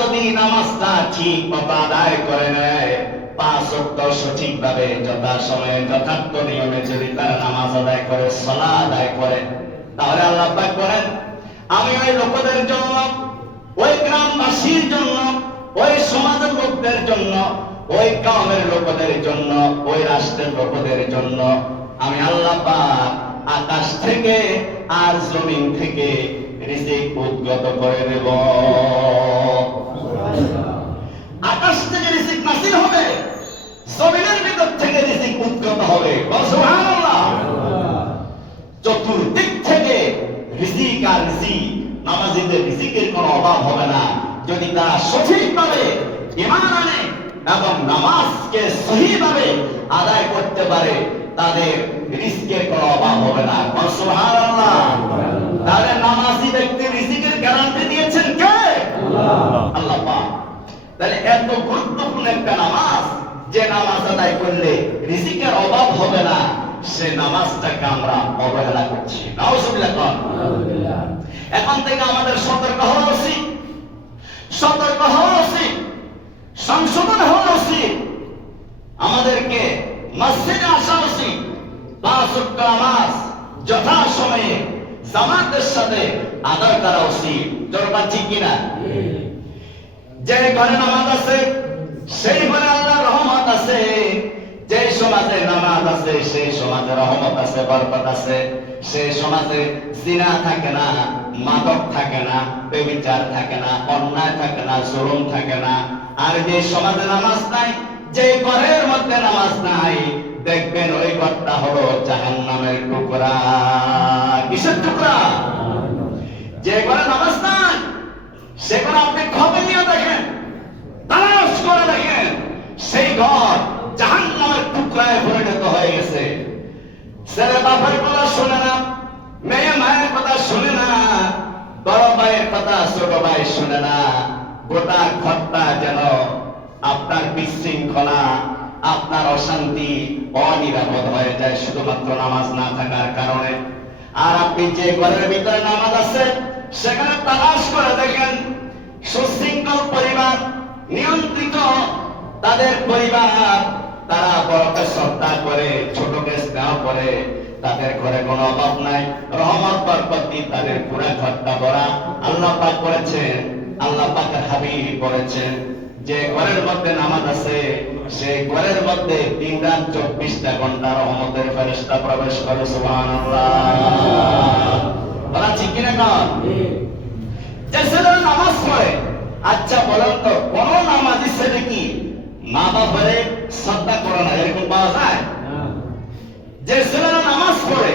যদি নামাজটা ঠিক মতো আদায় করে নেয়, 5 ওয়াক্ত সঠিকভাবে যথাসময়ে যথার্থ নিয়মে যদি তারা নামাজ আদায় করে, সালাত আদায় করে, তাহলে আল্লাহ পাক বলেন, আমি ওই লোকদের জন্য, ওই গ্রামবাসীর জন্য, ওই সমাজের লোকদের জন্য, ওই গ্রামের লোকদের জন্য, ওই রাষ্ট্রের লোকদের জন্য আমি আল্লাহ পাক আকাশ থেকে আর জমিন থেকে রিজিক উদ্গত করে দেব। আকাশ থেকে রিজিক নাযিল হবে, জমিনের ভিতর থেকে রিজিক উদ্গত হবে। সুবহানাল্লাহ। চতুর্দিক থেকে রিজিক আর রিজিক, নামাজীদের রিজিকের কোনো অভাব হবে না যদি তারা সঠিকভাবে ঈমান আনে এবং নামাজকে সহিভাবে আদায় করতে পারে। তাদের রিজিকের কোনো অভাব হবে না। সুবহানাল্লাহ। তাহলে নামাজি ব্যক্তির রিজিকের গ্যারান্টি দিয়েছেন কে? আল্লাহ পাক। তাহলে এত গুরুত্বপূর্ণ একটা নামাজ, যে নামাজ আদায় করলে রিজিকের অভাব হবে না, সে নামাজটাকে আমরা অবহেলা করছি। নাউজুবিল্লাহ। এখন থেকে আমাদের সতর্ক হওয়া উচিত, সতর্ক হওয়া উচিত, সংশোধন হওয়া উচিত। আমাদেরকে মসজিদে আসা উচিত, 5 ওয়াক্ত নামাজ যথাসময়ে জামাতের সাথে আদায় করা উচিত। জোরপান ঠিক কিনা? যে ঘরে নামাজ আছে সেই ঘরে আল্লাহর রহমত আছে, যে সমাজে নামাজ আছে সেই সমাজে রহমত আছে, বরকত আছে। সেই সমাজে জিনা থাকে না, মাদক থাকে না, ব্যভিচার থাকে না, অন্যায় থাকে না, জুলুম থাকে না। আর যে সমাজে নামাজ নাই, যে ঘরের মধ্যে নামাজ নাই, দেখবেন ওই ঘরটা হলো জাহান্নামের টুকরা। কিসের টুকরা? যে ঘরে নামাজ নাই সেখানে আপনি খবর নিয়ে দেখেন, তালাশ করে দেখেন, সেই ঘর জাহান্নামের টুকরায় পরিণত হয়ে গেছে। ছেলে বাপের কথা শুনে না, মেয়ে মায়ের কথা শুনে না, বড় ভাইয়ের কথা ছোট ভাই শুনে না। গোটা ঘরটা যেন আপনার বিশৃঙ্খলা, আপনার অশান্তি, অনিরাপদ হয়ে যায় শুধুমাত্র নামাজ না থাকার কারণে। আর আপনি যে ঘরের ভিতরে নামাজ আছে সেখানে তালাশ করে দেখেন, সুশৃঙ্খল পরিবার, নিয়ন্ত্রিত তাদের পরিবার, তারা বড়কে শ্রদ্ধা করে, ছোটকে স্নেহ করে, তাদের ঘরে কোনো অভাব নাই, রহমত বরকত দিয়ে তাদের পুরা ঘরটা ভরা। আল্লাহ পাক করেছেন, আল্লাহ পাকের হাবিব বলেছেন, যে ঘরের মধ্যে নামাজ আছে সেই ঘরের মধ্যে 3 রাত 24টা ঘন্টা রহমতের ফেরেশতা প্রবেশ করে। সুবহানাল্লাহ। বলা ঠিক কিনা? কারণ যে ছেলেরা নামাজ পড়ে, আচ্ছা বলেন তো, কোন নামাজি ছেলে কি মা বাপরে শ্রদ্ধা করে না? এরকম পাওয়া যায়? যে ছেলেরা নামাজ পড়ে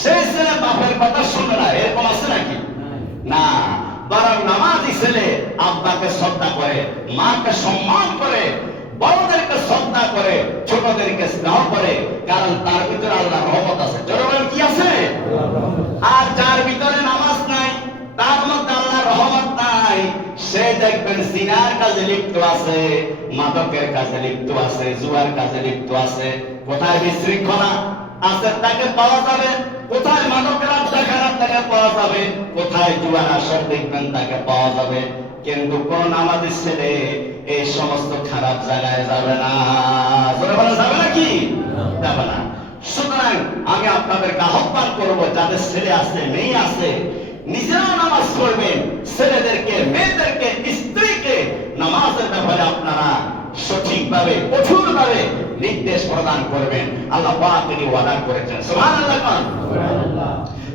সেই ছেলে বাপের কথা শুনে না, এরকম আছে নাকি? না। বরং নামাজি ছেলে আব্বাকে শ্রদ্ধা করে, মাকে সম্মান করে, বড়দেরকে শ্রদ্ধা করে, ছোটদেরকে স্নেহ করে, কারণ তার ভিতরে আল্লাহর রহমত আছে। জোরে কি আছে? আর যার ভিতরে নামাজ নাই, তার মধ্যে আল্লাহর রহমত নাই, সে দেখবেন জিনার কাজে লিপ্ত আছে, মাদকের কাজে লিপ্ত আছে, জুয়ার কাজে লিপ্ত আছে। কোথায় বিশৃঙ্খলা আছে তাকে পাওয়া যাবে, কোথায় মাদকের আড্ডা খারাপ তাকে পাওয়া যাবে, কোথায় জুয়ার আসর দেখবেন তাকে পাওয়া যাবে। কিন্তু কোন নামাজি ছেলে এই সমস্ত খারাপ জায়গায় যাবে না। জোরে বলা যাবে নাকি? যাবে না। সুতরাং আমি আপনাদেরকে আহ্বান করব, যাদের ছেলে আছে, মেয়ে আছে, নিজেরা নামাজ পড়বেন, ছেলেদেরকে, মেয়েদেরকে, স্ত্রীকে নামাজের ব্যাপারে আপনারা সঠিকভাবে, কঠোরভাবে নির্দেশ প্রদান করবেন। আল্লাহ পাক তিনি ওয়াদা করেছেন। সুবহানাল্লাহ। সুবহানাল্লাহ।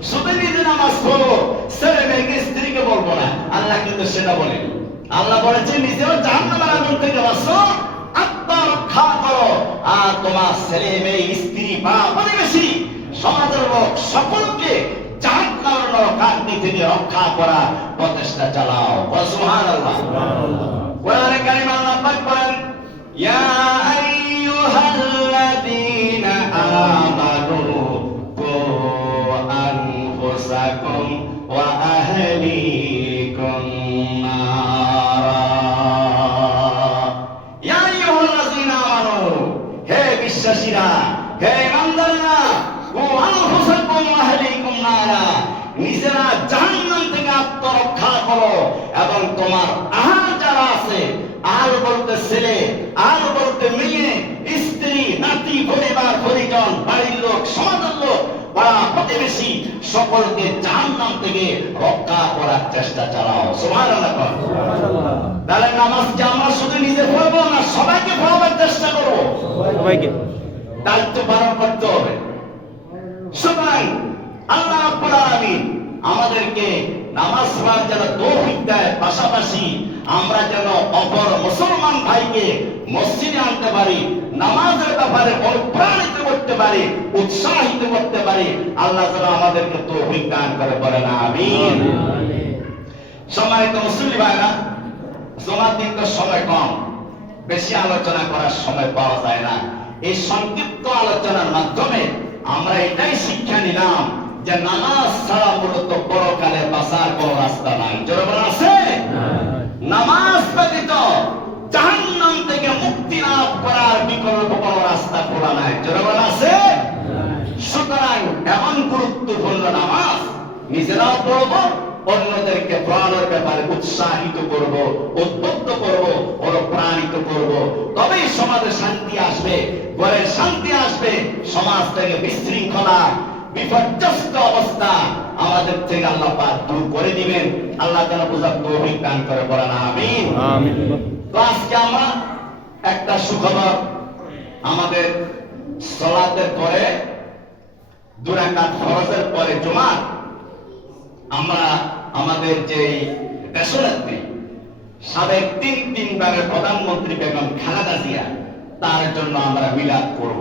শুধু নিজে নামাজ পড়ো, ছেলে মেয়েকে, স্ত্রীকে বলবো না। আল্লাহ কিন্তু সেটা বলেন। আল্লাহ বলেছেন নিজেও জাহান্নামের আগুন থেকে বাঁচো, আত্মরক্ষা করো, আর তোমার ছেলে মেয়ে, স্ত্রী বা প্রতিবেশী, সমাজের লোক সকলকে জাহান্নামের নরকাগ্নি থেকে রক্ষা করা প্রচেষ্টা চালাও। সুবহানাল্লাহ। কোরআনে কারিমে আল্লাহ পাক বলেন, ইয়া আইয়ুহাল্লাযীনা আমানু কু আনফুসাকুম ওয়া আহলিকুম নারা। ইয়া আইয়ুহাল্লাযীনা আমানু, হে বিশ্বাসীরা, হে ইমানদাররা, কু আনফুসাকুম ওয়া আহলিকুম নারা, নিজেরা জাহান্নাম থেকে আত্মরক্ষা করো এবং তোমার আহার প্রতিবেশী সকলকে জাহান্নাম থেকে রক্ষা করার চেষ্টা চালাও। সুবহানাল্লাহ। তাহলে নামাজকে আমরা শুধু নিজে পড়বো না, সবাইকে পড়াবার চেষ্টা করবো, সবাইকে দায়িত্ব পালন করতে হবে। সুতরাং আল্লাহ রাব্বুল আলামিন আমাদেরকে নামাজ পড়ার যেন তৌফিক দেয়, পাশাপাশি আমরা যেন অপর মুসলমান ভাইকে মসজিদে আনতে পারি, নামাজের ব্যাপারে অনুপ্রাণিত করতে পারি, উৎসাহিত করতে পারি। আল্লাহ যেন আমাদেরকে তৌফিক দান করে, বলেন আমিন। সম্মানিত মুসলিম ভাইরা, জুমার দিন তো সময় কম, বেশি আলোচনা করার সময় পাওয়া যায় না। এই সংক্ষিপ্ত আলোচনার মাধ্যমে আমরা এটাই শিক্ষা নিলাম যে নামাজ ছাড়া মূলত পরকালে বাঁচার কোন রাস্তা নাই। জোরে আছে? নামাজ ব্যতীত জাহান্নাম থেকে মুক্তি লাভ করার বিকল্প কোন রাস্তা খোলা নাই। জোরে আছে? সুতরাং এমন গুরুত্বপূর্ণ নামাজ নিজেরাও পড়ব, অন্যদেরকে পড়ানোর ব্যাপারে উৎসাহিত করব, উদ্বুদ্ধ করব, অনুপ্রাণিত করব। তবেই সমাজে শান্তি আসবে, ঘরে শান্তি আসবে, সমাজ থেকে বিশৃঙ্খলা বিপর্যস্ত অবস্থা আমাদের থেকে আল্লাহ পাক দূর করে দিবেন। আল্লাহ যেন বুঝার তৌফিক দান করে, বলেন আমিন। তো আজকে আমরা একটা সুখবর, আমাদের সালাতের পরে 2 রাকাত ফরজের পরে জুমা আমরা আমাদের যে দেশনেত্রী সাবেক 3 বারের প্রধানমন্ত্রী বেগম খালেদা জিয়া, তার জন্য আমরা মিলাদ করব,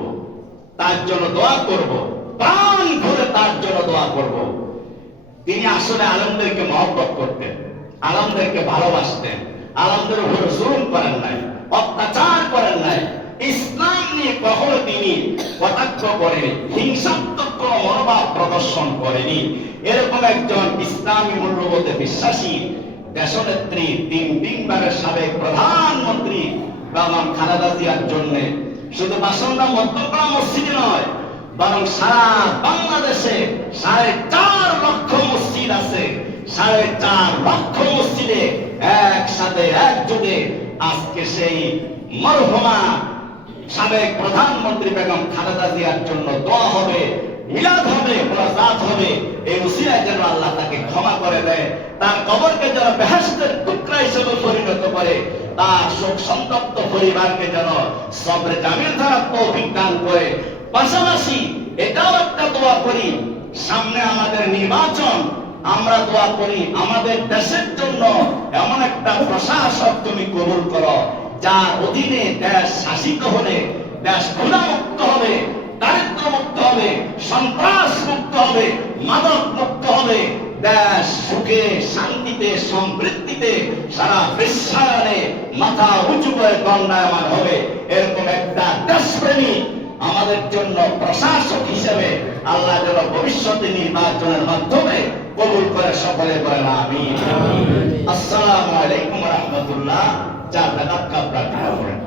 তার জন্য দোয়া করব, প্রাণ ভরে তার জন্য দোয়া করব। তিনি আসলে আলেমদেরকে মহব্বত করতেন, আলেমদেরকে ভালোবাসতেন, আলেমদের উপর জুলুম করেন নাই, অত্যাচার করেন নাই, ইসলাম নিয়ে কখনো তিনি কটাক্ষ করেনি, হিংসাত্মক কোন মনোভাব প্রদর্শন করেনি। এরকম একজন ইসলামী মূল্যবোধে বিশ্বাসী দেশনেত্রী 3 বারের সাবেক প্রধানমন্ত্রী বেগম খালেদা জিয়ার জন্য শুধু বাসন্দা মধ্যপাড়া মসজিদে নয়, বরং সারা বাংলাদেশে 4.5 লক্ষ মসজিদ আছে। 4.5 লক্ষ মসজিদে একসাথে একযোগে আজকে সেই মরহুমা সাবেক প্রধানমন্ত্রী বেগম খালেদা জিয়ার জন্য দোয়া হবে, মিলাদ হবে, মুনাজাত হবে। এই উসিলায় যেন আল্লাহ তাকে ক্ষমা করে দেয়, তার কবরকে যেন বেহেশতের টুকরা হিসেবে পরিণত করে, তার শোক সন্তপ্ত পরিবারকে যেন সবরে জামিল ধরার তৌফিক দান করে। পাশাপাশি এটাও একটা দোয়া করি, সামনে আমাদের নির্বাচন, আমরা দোয়া করি আমাদের দেশের জন্য এমন একটা প্রশাসক তুমি কবুল করো, যার অধীনে দেশ শাসিত হলে দেশ ক্ষুধামুক্ত হবে, দারিদ্র মুক্ত হবে, সন্ত্রাস মুক্ত হবে, মাদক মুক্ত হবে, দেশ সুখে শান্তিতে সমৃদ্ধিতে সারা বিশ্বায়নে মাথা উঁচু করে দণ্ডায়মান হবে। এরকম একটা দেশপ্রেমী আমাদের জন্য প্রশাসক হিসেবে আল্লাহ যেন ভবিষ্যতে নির্বাচনের মাধ্যমে কবুল করে, সকলে বলেন আমিন। আসসালামু আলাইকুম ওয়া রাহমাতুল্লাহ। 4 রাকাত প্রার্থনা করেন।